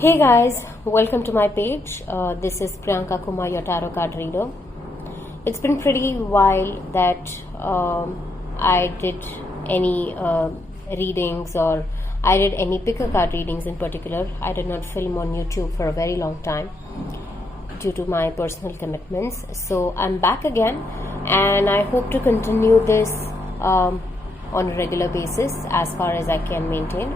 Hey guys, welcome to my page. This is Priyanka, your tarot card reader. It's been pretty while that I did any readings, or I did any pick a card readings in particular. I did not film on YouTube for a very long time due to my personal commitments. So I'm back again, and I hope to continue this on a regular basis as far as I can maintain.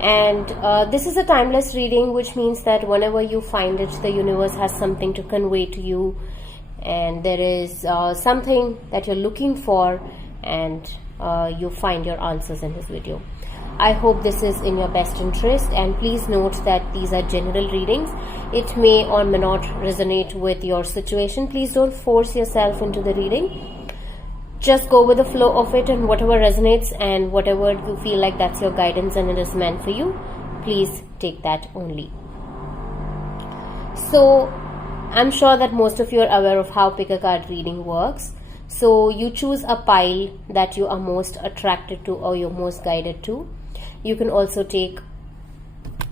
And this is a timeless reading, which means that whenever you find it, the universe has something to convey to you, and there is something that you're looking for, and you find your answers in this video. I hope this is in your best interest, and please note that these are general readings. It may or may not resonate with your situation. Please don't force yourself into the reading. Just go with the flow of it, and whatever resonates and whatever you feel like that's your guidance and it is meant for you, please take that only. So I'm sure that most of you are aware of how pick a card reading works. So you choose a pile that you are most attracted to or you're most guided to. You can also take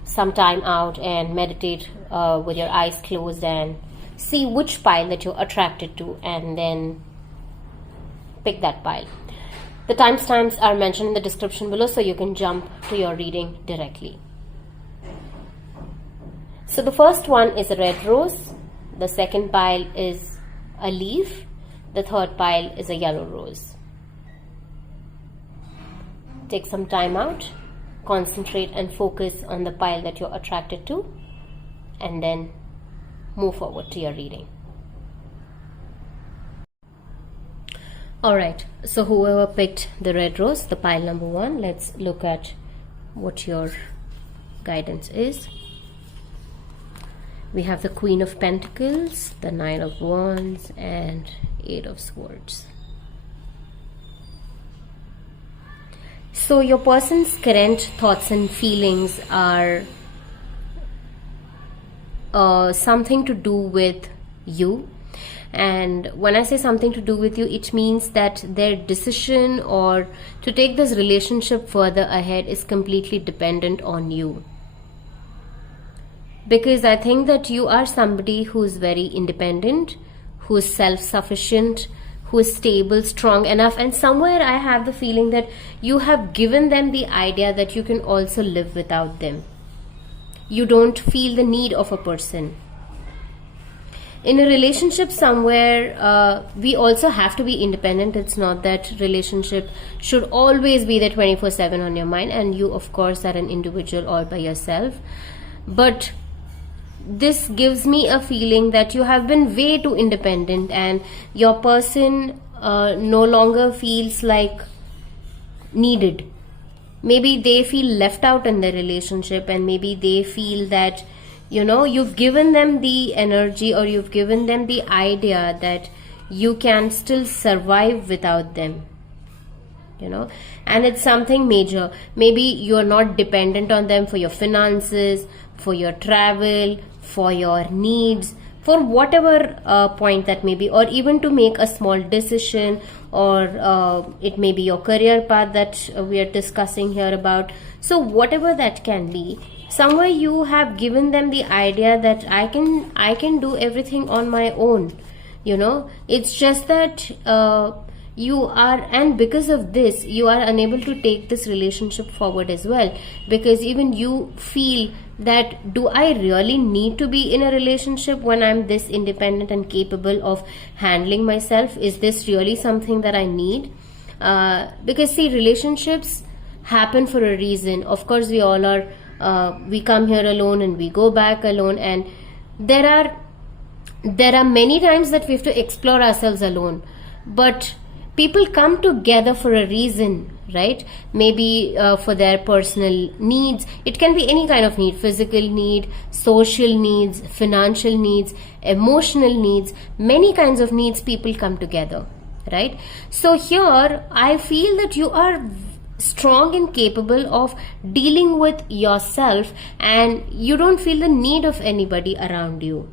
some time out and meditate with your eyes closed and see which pile that you're attracted to, and then pick that pile. The timestamps are mentioned in the description below, so you can jump to your reading directly. So the first one is a red rose, the second pile is a leaf, the third pile is a yellow rose. Take some time out, concentrate and focus on the pile that you're attracted to, and then move forward to your reading. Alright, so whoever picked the red rose, the pile number 1, let's look at what your guidance is. We have the Queen of Pentacles, the 9 of Wands, and 8 of Swords. So your person's current thoughts and feelings are something to do with you. And when I say something to do with you, it means that their decision or to take this relationship further ahead is completely dependent on you. Because I think that you are somebody who is very independent, who is self-sufficient, who is stable, strong enough, and somewhere I have the feeling that you have given them the idea that you can also live without them. You don't feel the need of a person. In a relationship somewhere, we also have to be independent. It's not that relationship should always be there 24/7 on your mind, and you of course are an individual all by yourself. But this gives me a feeling that you have been way too independent, and your person no longer feels like needed. Maybe they feel left out in the relationship, and maybe they feel that you've given them the energy, or you've given them the idea that you can still survive without them, and it's something major. Maybe you're not dependent on them for your finances, for your travel, for your needs, for whatever point that may be, or even to make a small decision, or it may be your career path that we are discussing here about. So whatever that can be, somewhere you have given them the idea that I can do everything on my own. It's just that you are, and because of this you are unable to take this relationship forward as well, because even you feel that, do I really need to be in a relationship when I'm this independent and capable of handling myself? Is this really something that I need? Because see, relationships happen for a reason. Of course, we all are we come here alone and we go back alone, and there are many times that we have to explore ourselves alone. But people come together for a reason, right? Maybe for their personal needs. It can be any kind of need: physical need, social needs, financial needs, emotional needs. Many kinds of needs people come together, right? So here I feel that you are strong and capable of dealing with yourself, and you don't feel the need of anybody around you,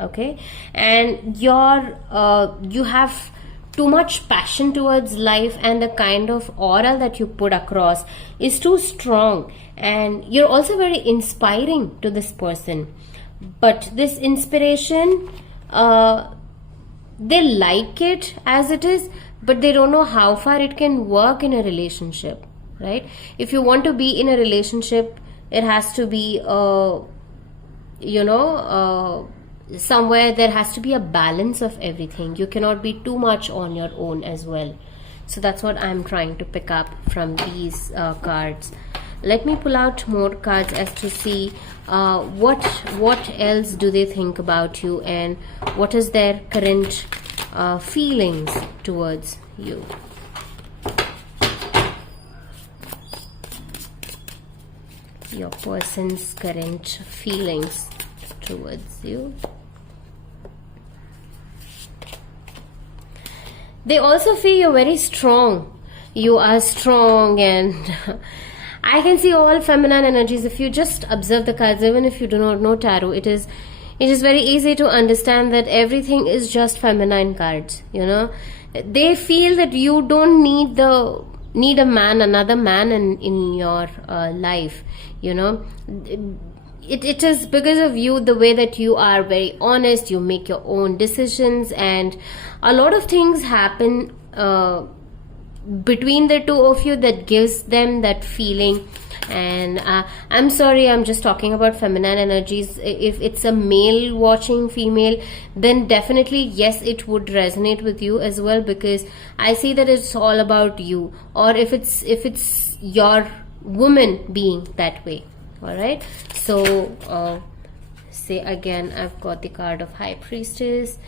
okay? And you have too much passion towards life, and the kind of aura that you put across is too strong, and you're also very inspiring to this person. But this inspiration, they like it as it is, but they don't know how far it can work in a relationship, right? If you want to be in a relationship, it has to be somewhere there has to be a balance of everything. You cannot be too much on your own as well. So that's what I'm trying to pick up from these cards. Let me pull out more cards as to see what else do they think about you, and what is their current feelings towards you. Your person's current feelings towards you. They also feel you're very strong. You are strong, and I can see all feminine energies. If you just observe the cards, even if you do not know tarot, it is very easy to understand that everything is just feminine cards. They feel that you don't need a man, another man in your life. It is because of you, the way that you are very honest, you make your own decisions, and a lot of things happen between the two of you that gives them that feeling. And I'm sorry, I'm just talking about feminine energies. If it's a male watching female, then definitely yes, it would resonate with you as well, because I see that it's all about you. Or if it's your woman being that way. All right, so say again, I've got the card of High Priestess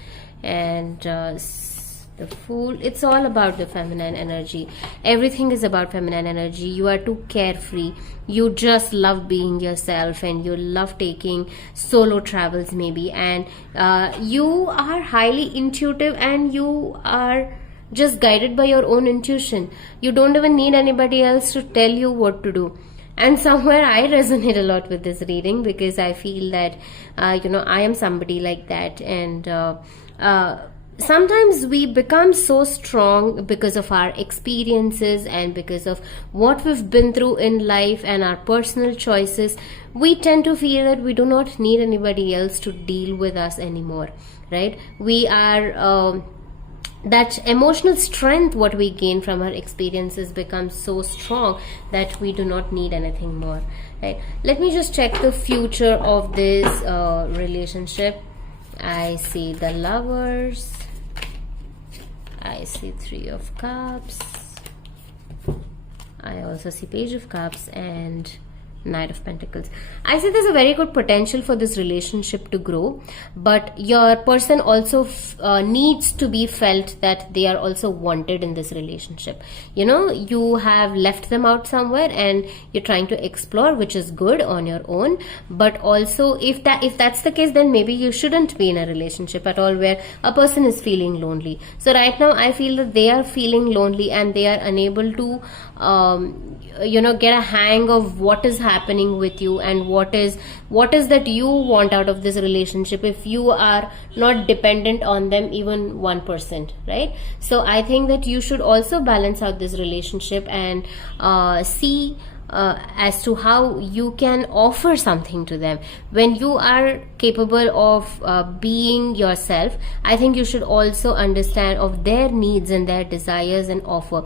and the Fool. It's all about the feminine energy. Everything is about feminine energy. You are too carefree. You just love being yourself, and you love taking solo travels maybe, and you are highly intuitive, and you are just guided by your own intuition. You don't even need anybody else to tell you what to do. And somewhere I resonate a lot with this reading, because I feel that I am somebody like that. And sometimes we become so strong because of our experiences and because of what we've been through in life and our personal choices. We tend to feel that we do not need anybody else to deal with us anymore, right? We are that emotional strength what we gain from our experiences becomes so strong that we do not need anything more, right? Let me just check the future of this relationship. I see the Lovers, I see Three of Cups, I also see Page of Cups and Knight of Pentacles. I see there's a very good potential for this relationship to grow, but your person also needs to be felt that they are also wanted in this relationship. You have left them out somewhere and you're trying to explore, which is good on your own. But also, if that's the case, then maybe you shouldn't be in a relationship at all where a person is feeling lonely. So right now I feel that they are feeling lonely and they are unable to get a hang of what is happening with you and what is that you want out of this relationship if you are not dependent on them even 1%, right? So I think that you should also balance out this relationship and see as to how you can offer something to them. When you are capable of being yourself, I think you should also understand of their needs and their desires and offer.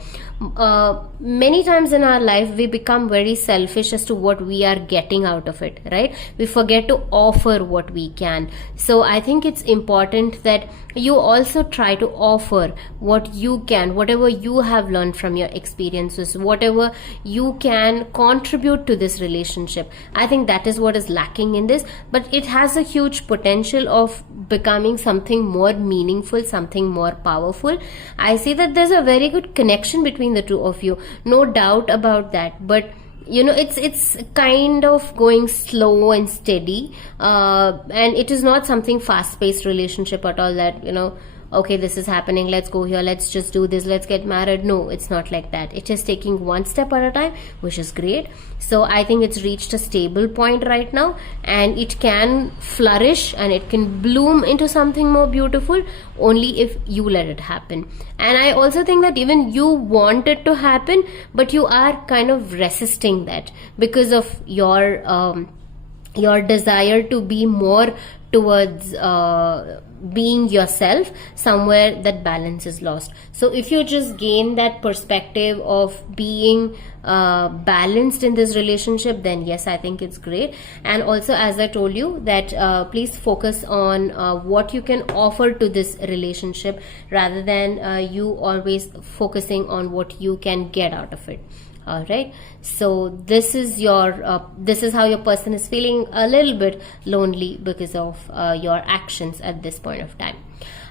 Many times in our life we become very selfish as to what we are getting out of it, right? We forget to offer what we can. So I think it's important that you also try to offer what you can, whatever you have learned from your experiences, whatever you can contribute to this relationship. I think that is what is lacking in this, but it has a huge potential of becoming something more meaningful, something more powerful. I see that there's a very good connection between the two of you, no doubt about that, but it's kind of going slow and steady, and it is not something fast-paced relationship at all that okay, this is happening, let's go here, let's just do this, let's get married. No, it's not like that. It is taking one step at a time, which is great. So I think it's reached a stable point right now, and it can flourish and it can bloom into something more beautiful only if you let it happen. And I also think that even you want it to happen, but you are kind of resisting that because of your desire to be more towards being yourself. Somewhere that balance is lost. So if you just gain that perspective of being balanced in this relationship, then yes, I think it's great. And also, as I told you, that please focus on what you can offer to this relationship rather than you always focusing on what you can get out of it. All right, so this is how your person is feeling a little bit lonely because of your actions at this point of time.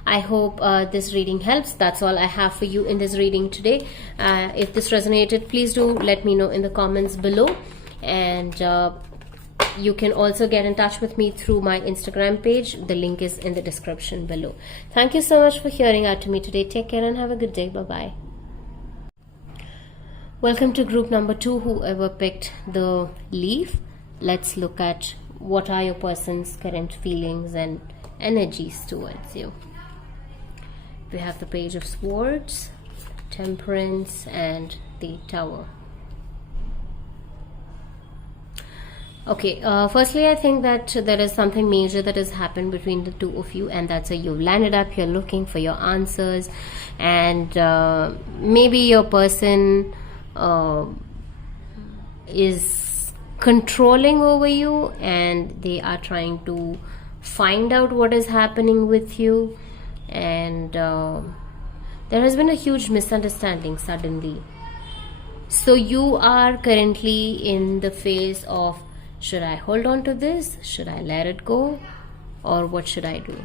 I hope this reading helps. That's all I have for you in this reading today. If this resonated, please do let me know in the comments below, and you can also get in touch with me through my Instagram page. The link is in the description below. Thank you so much for hearing out to me today. Take care and have a good day. Bye bye. Welcome to group number 2, whoever picked the leaf. Let's look at what are your person's current feelings and energies towards you. We have the Page of Swords, Temperance, and the Tower. Okay, firstly, I think that there is something major that has happened between the two of you, and that's you've landed up, you're looking for your answers, and maybe your person is controlling over you, and they are trying to find out what is happening with you, and there has been a huge misunderstanding suddenly. So you are currently in the phase of, should I hold on to this, should I let it go, or what should I do,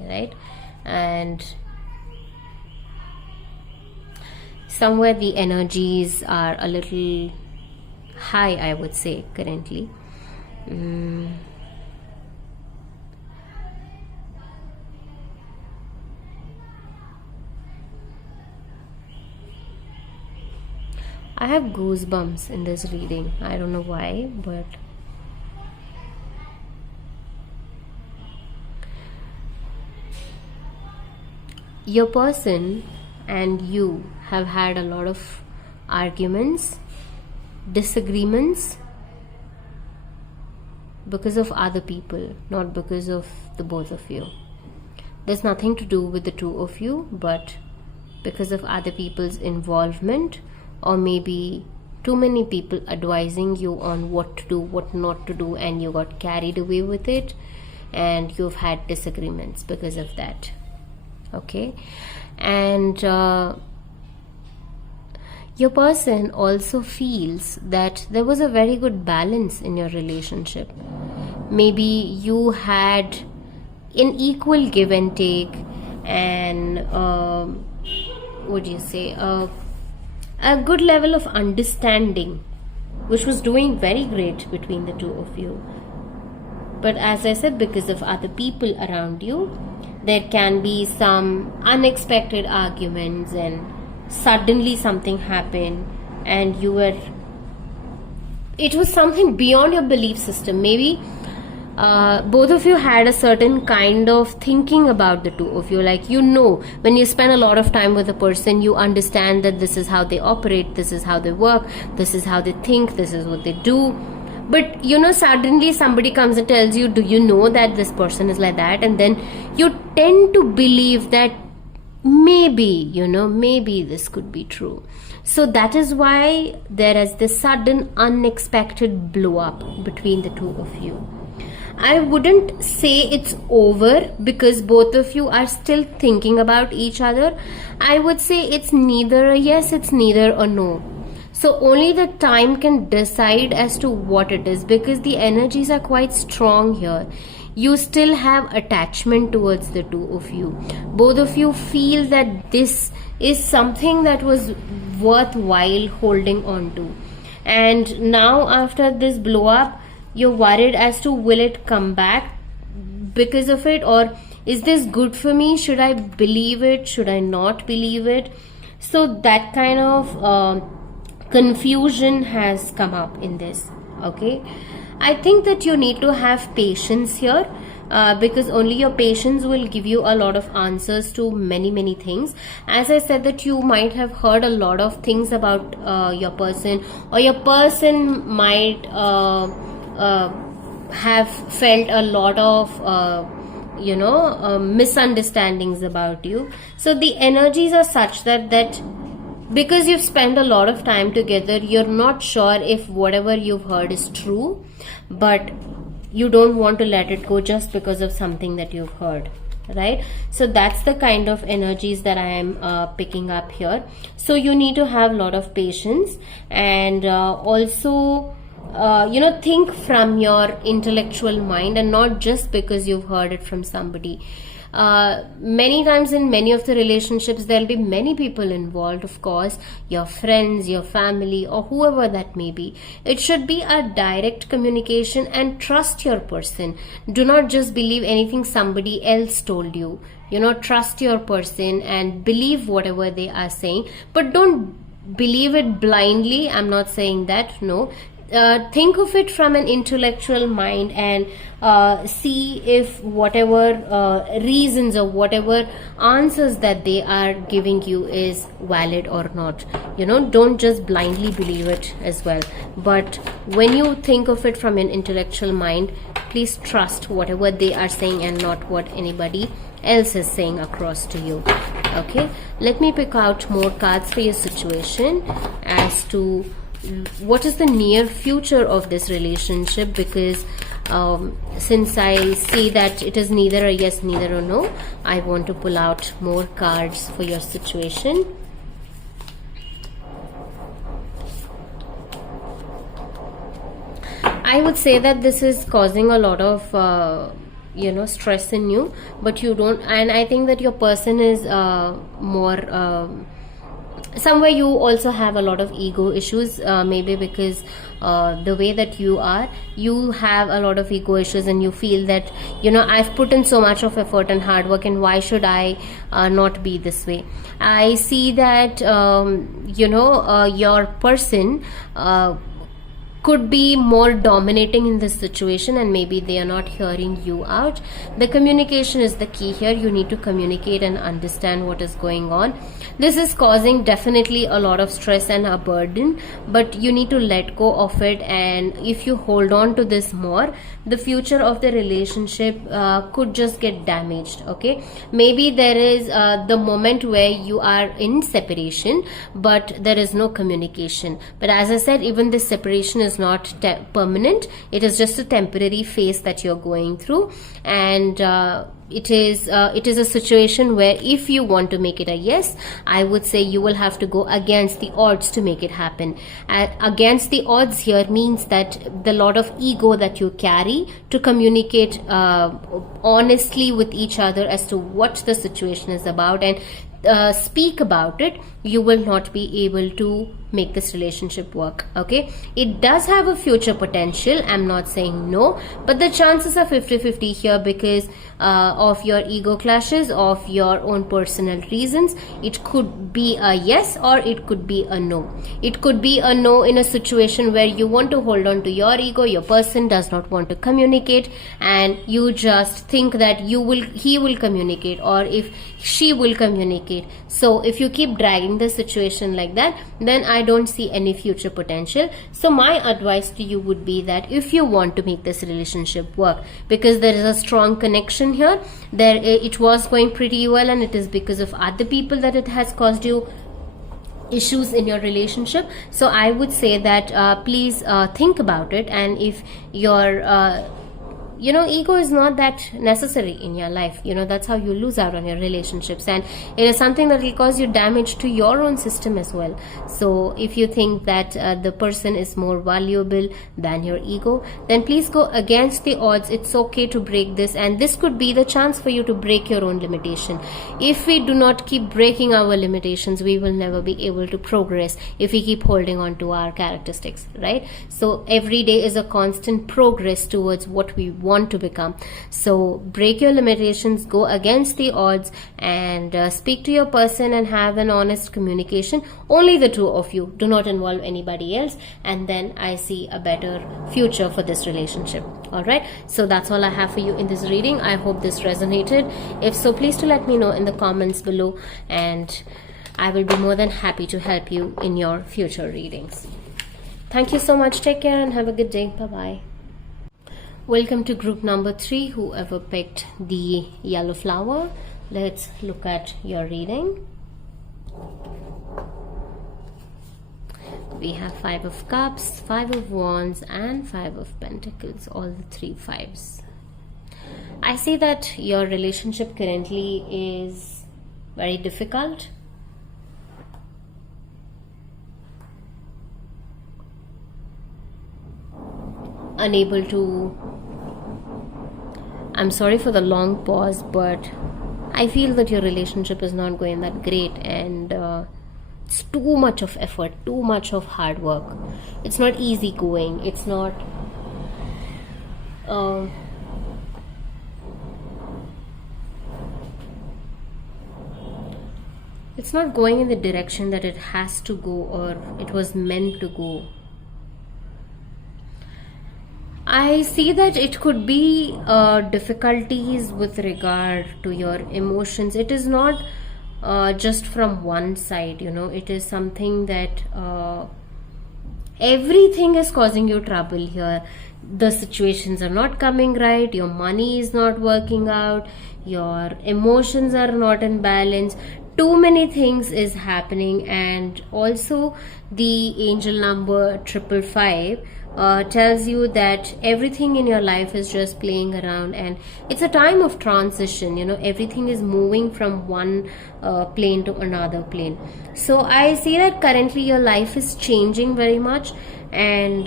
right? And somewhere the energies are a little high, I would say, currently. I have goosebumps in this reading. I don't know why, but your person and you have had a lot of arguments, disagreements because of other people, not because of the both of you. There's nothing to do with the two of you, but because of other people's involvement, or maybe too many people advising you on what to do, what not to do, and you got carried away with it, and you've had disagreements because of that. Okay, and your person also feels that there was a very good balance in your relationship. Maybe you had an equal give and take, and what do you say, a good level of understanding, which was doing very great between the two of you. But as I said, because of other people around you, there can be some unexpected arguments, and suddenly something happened, and it was something beyond your belief system. Maybe both of you had a certain kind of thinking about the two of you. Like, when you spend a lot of time with a person, you understand that this is how they operate, this is how they work, this is how they think, this is what they do. But suddenly somebody comes and tells you, do you know that this person is like that? And then you tend to believe that maybe this could be true. So that is why there is this sudden unexpected blow up between the two of you. I wouldn't say it's over, because both of you are still thinking about each other. I would say it's neither a yes, it's neither a no. So only the time can decide as to what it is, because the energies are quite strong here. You still have attachment towards the two of you. Both of you feel that this is something that was worthwhile holding on to. And now after this blow up, you're worried as to will it come back because of it, or Is this good for me? Should I believe it? Should I not believe it? So that kind of confusion has come up in this. Okay, I think that you need to have patience here, because only your patience will give you a lot of answers to many things. As I said, that you might have heard a lot of things about your person, or your person might have felt a lot of misunderstandings about you. So the energies are such that because you've spent a lot of time together, you're not sure if whatever you've heard is true, but you don't want to let it go just because of something that you've heard, right? So that's the kind of energies that I am picking up here. So you need to have a lot of patience, and also think from your intellectual mind, and not just because you've heard it from somebody. Many times in many of the relationships, there'll be many people involved, of course, your friends, your family, or whoever that may be. It should be a direct communication, and trust your person. Do not just believe anything somebody else told you. Trust your person and believe whatever they are saying, but don't believe it blindly. I'm not saying that, no. Think of it from an intellectual mind, and see if whatever reasons or whatever answers that they are giving you is valid or not. Don't just blindly believe it as well. But when you think of it from an intellectual mind, please trust whatever they are saying and not what anybody else is saying across to you. Okay, let me pick out more cards for your situation as to what is the near future of this relationship, because since I see that it is neither a yes, neither a no, I want to pull out more cards for your situation. I would say that this is causing a lot of stress in you, but you don't, and I think that your person is more somewhere you also have a lot of ego issues, maybe because the way that you have a lot of ego issues, and you feel that I've put in so much of effort and hard work, and why should I not be this way. I see that your person could be more dominating in this situation, and maybe they are not hearing you out. The communication is the key here. You need to communicate and understand what is going on. This is causing definitely a lot of stress and a burden, but you need to let go of it. And if you hold on to this more, the future of the relationship could just get damaged. Okay, maybe there is the moment where you are in separation, but there is no communication. But as I said, even this separation is not permanent. It is just a temporary phase that you're going through, and it is a situation where if you want to make it a yes, I would say you will have to go against the odds to make it happen. Against the odds here means that the lot of ego that you carry to communicate honestly with each other as to what the situation is about, and speak about it, you will not be able to make this relationship work. Okay, it does have a future potential, I'm not saying no, but the chances are 50-50 here because of your ego clashes, of your own personal reasons. It could be a yes or it could be a no. It could be a no in a situation where you want to hold on to your ego, your person does not want to communicate, and you just think that he will communicate, or if she will communicate. So if you keep dragging the situation like that, then I don't see any future potential. So my advice to you would be that if you want to make this relationship work, because there is a strong connection here, it was going pretty well, and it is because of other people that it has caused you issues in your relationship. So I would say that please think about it, and if your ego is not that necessary in your life, that's how you lose out on your relationships, and it is something that will cause you damage to your own system as well. So if you think that the person is more valuable than your ego, then please go against the odds. It's okay to break this, and this could be the chance for you to break your own limitation. If we do not keep breaking our limitations, we will never be able to progress if we keep holding on to our characteristics, right? So every day is a constant progress towards what we want want to become. So break your limitations, go against the odds, and speak to your person and have an honest communication. Only the two of you. Do not involve anybody else, and then I see a better future for this relationship. Alright, so that's all I have for you in this reading. I hope this resonated. If so, please to let me know in the comments below, and I will be more than happy to help you in your future readings. Thank you so much. Take care and have a good day. Bye-bye. Welcome to group number 3, whoever picked the yellow flower. Let's look at your reading. We have 5 of Cups, 5 of Wands, and 5 of Pentacles, all the 3 fives. I see that your relationship currently is very difficult. Unable to... I'm sorry for the long pause, but I feel that your relationship is not going that great, and it's too much of effort, too much of hard work. It's not easy going. It's not it's not going in the direction that it has to go or it was meant to go. I see that it could be difficulties with regard to your emotions. It is not just from one side, it is something that everything is causing you trouble here. The situations are not coming right, your money is not working out, your emotions are not in balance. Too many things is happening, and also the angel number 555 tells you that everything in your life is just playing around, and it's a time of transition. Everything is moving from one plane to another plane. So I see that currently your life is changing very much, and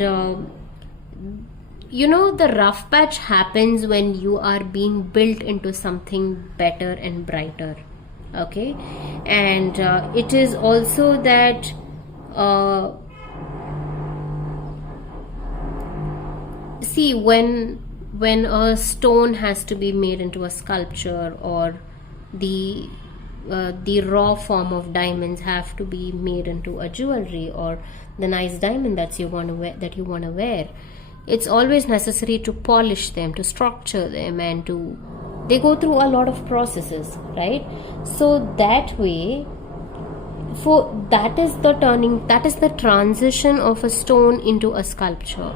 the rough patch happens when you are being built into something better and brighter. Okay, and it is also that see, when a stone has to be made into a sculpture, or the raw form of diamonds have to be made into a jewelry, or the nice diamond that you want to wear, it's always necessary to polish them, to structure them, and they go through a lot of processes, right? So that way, that is the transition of a stone into a sculpture.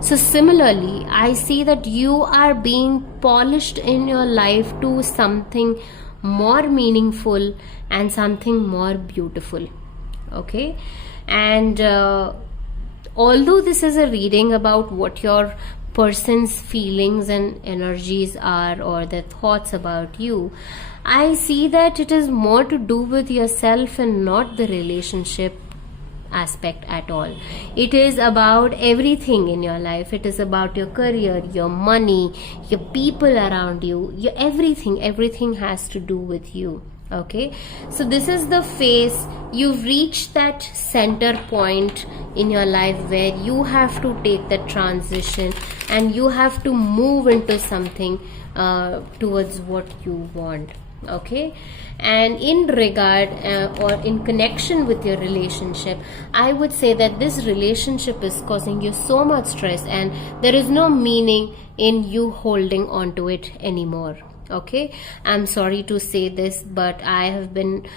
So similarly, I see that you are being polished in your life to something more meaningful and something more beautiful. Okay, and although this is a reading about what your person's feelings and energies are, or their thoughts about you, I see that it is more to do with yourself and not the relationship aspect at all. It is about everything in your life. It is about your career, your money, your people around you, everything has to do with you. Okay, so this is the phase. You've reached that center point in your life where you have to take the transition and you have to move into something towards what you want. Okay, and in regard or in connection with your relationship, I would say that this relationship is causing you so much stress, and there is no meaning in you holding on to it anymore. Okay, I'm sorry to say this, but I have been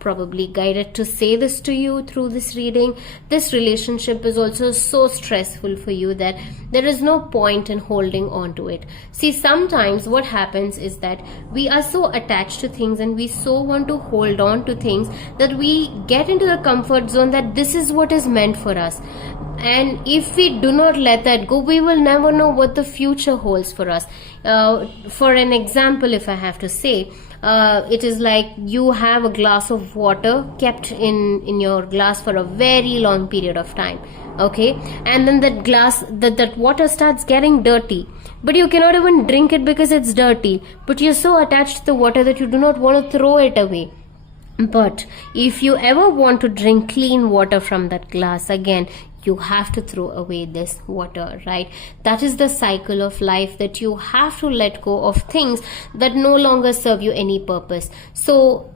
probably guided to say this to you through this reading. This relationship is also so stressful for you that there is no point in holding on to it. See, sometimes what happens is that we are so attached to things and we so want to hold on to things that we get into the comfort zone that this is what is meant for us. And if we do not let that go, we will never know what the future holds for us. For an example, if I have to say, it is like you have a glass of water kept in your glass for a very long period of time. Okay, and then that glass, that water starts getting dirty, but you cannot even drink it because it's dirty, but you're so attached to the water that you do not want to throw it away. But if you ever want to drink clean water from that glass again, you have to throw away this water, right? That is the cycle of life, that you have to let go of things that no longer serve you any purpose. So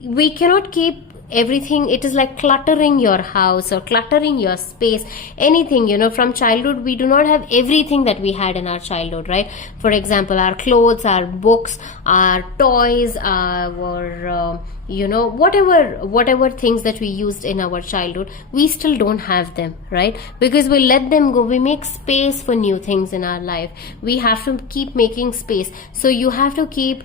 we cannot keep everything. It is like cluttering your house or cluttering your space, anything. From childhood we do not have everything that we had in our childhood, right? For example, our clothes, our books, our toys, our whatever things that we used in our childhood, we still don't have them, right? Because we let them go. We make space for new things in our life. We have to keep making space. So you have to keep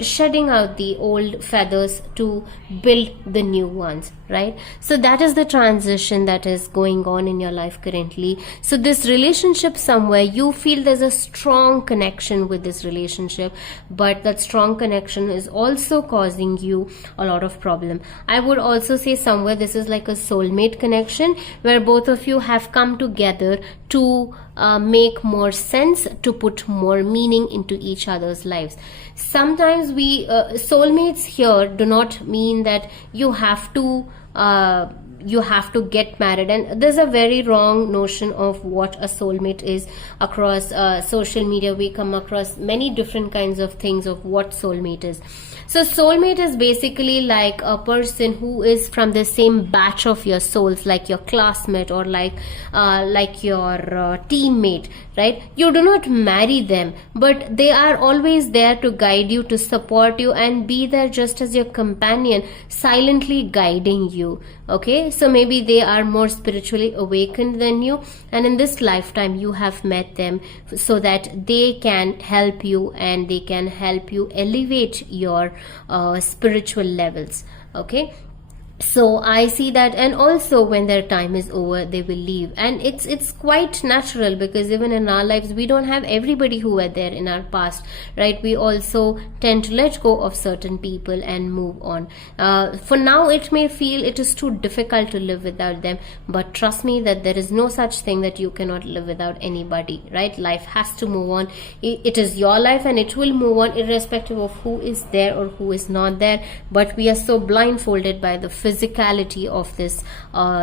shedding out the old feathers to build the new ones, right? So that is the transition that is going on in your life currently. So this relationship, somewhere you feel there's a strong connection with this relationship, but that strong connection is also causing you a lot of problem. I would also say somewhere this is like a soulmate connection, where both of you have come together to make more sense, to put more meaning into each other's lives. Sometimes soulmates here do not mean that you have to get married, and there's a very wrong notion of what a soulmate is. Across social media we come across many different kinds of things of what soulmate is. So soulmate is basically like a person who is from the same batch of your souls, like your classmate or like your teammate, right? You do not marry them, but they are always there to guide you, to support you, and be there just as your companion, silently guiding you. Okay, so maybe they are more spiritually awakened than you, and in this lifetime you have met them so that they can help you, and they can help you elevate your spiritual levels. Okay, so I see that. And also when their time is over, they will leave, and it's quite natural, because even in our lives we don't have everybody who were there in our past, right? We also tend to let go of certain people and move on. For now it may feel it is too difficult to live without them, but trust me that there is no such thing that you cannot live without anybody, right? Life has to move on. It is your life and it will move on irrespective of who is there or who is not there. But we are so blindfolded by the physicality of this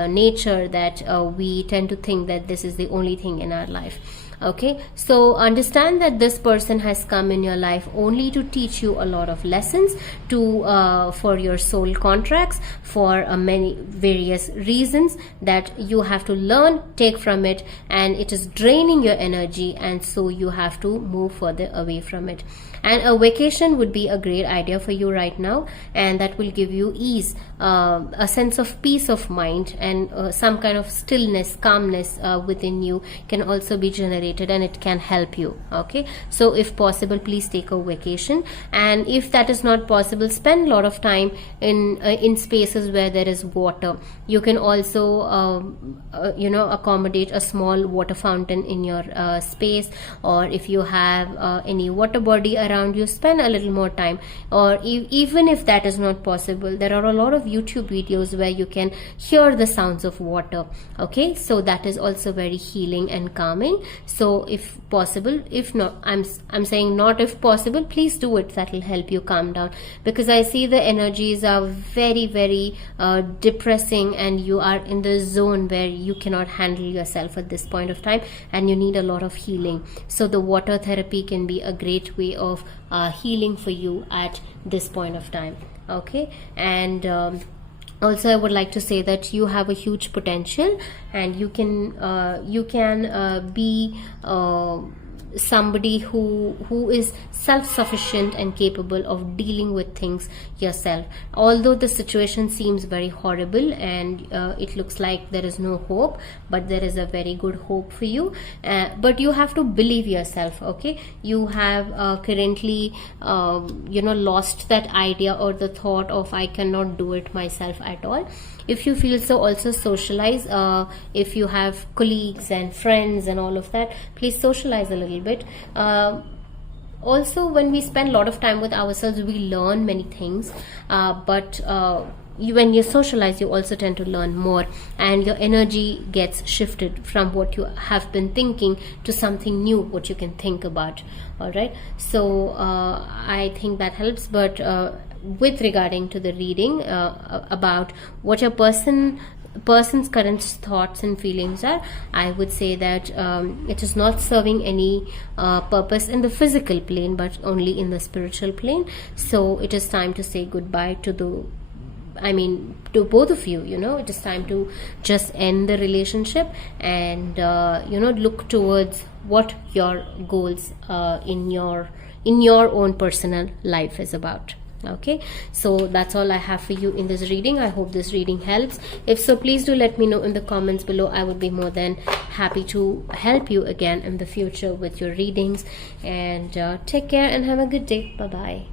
nature that we tend to think that this is the only thing in our life. Okay, so understand that this person has come in your life only to teach you a lot of lessons, for your soul contracts, for many various reasons that you have to learn, take from it, and it is draining your energy, and so you have to move further away from it. And a vacation would be a great idea for you right now, and that will give you ease, a sense of peace of mind, and some kind of stillness, calmness within you can also be generated, and it can help you. Okay, so if possible, please take a vacation, and if that is not possible, spend a lot of time in spaces where there is water. You can also accommodate a small water fountain in your space, or if you have any water body around you, spend a little more time. Or even if that is not possible, there are a lot of YouTube videos where you can hear the sounds of water. Okay, so that is also very healing and calming. So if possible, if not, I'm saying not if possible, please do it. That will help you calm down, because I see the energies are very, very depressing, and you are in the zone where you cannot handle yourself at this point of time, and you need a lot of healing. So the water therapy can be a great way of healing for you at this point of time. Okay, and also I would like to say that you have a huge potential, and you can be somebody who is self-sufficient and capable of dealing with things yourself. Although the situation seems very horrible and it looks like there is no hope, but there is a very good hope for you. But you have to believe yourself. Okay, you have currently lost that idea or the thought of I cannot do it myself at all. If you feel so, also socialize. If you have colleagues and friends and all of that, please socialize a little bit. Also, when we spend a lot of time with ourselves, we learn many things, but when you socialize, you also tend to learn more, and your energy gets shifted from what you have been thinking to something new, what you can think about. All right, so I think that helps. But with regarding to the reading about what your person person's current thoughts and feelings are, I would say that it is not serving any purpose in the physical plane, but only in the spiritual plane. So it is time to say goodbye to to both of you. It is time to just end the relationship and look towards what your goals in your own personal life is about. Okay, so that's all I have for you in this reading. I hope this reading helps. If so, please do let me know in the comments below. I would be more than happy to help you again in the future with your readings. And take care and have a good day. Bye bye.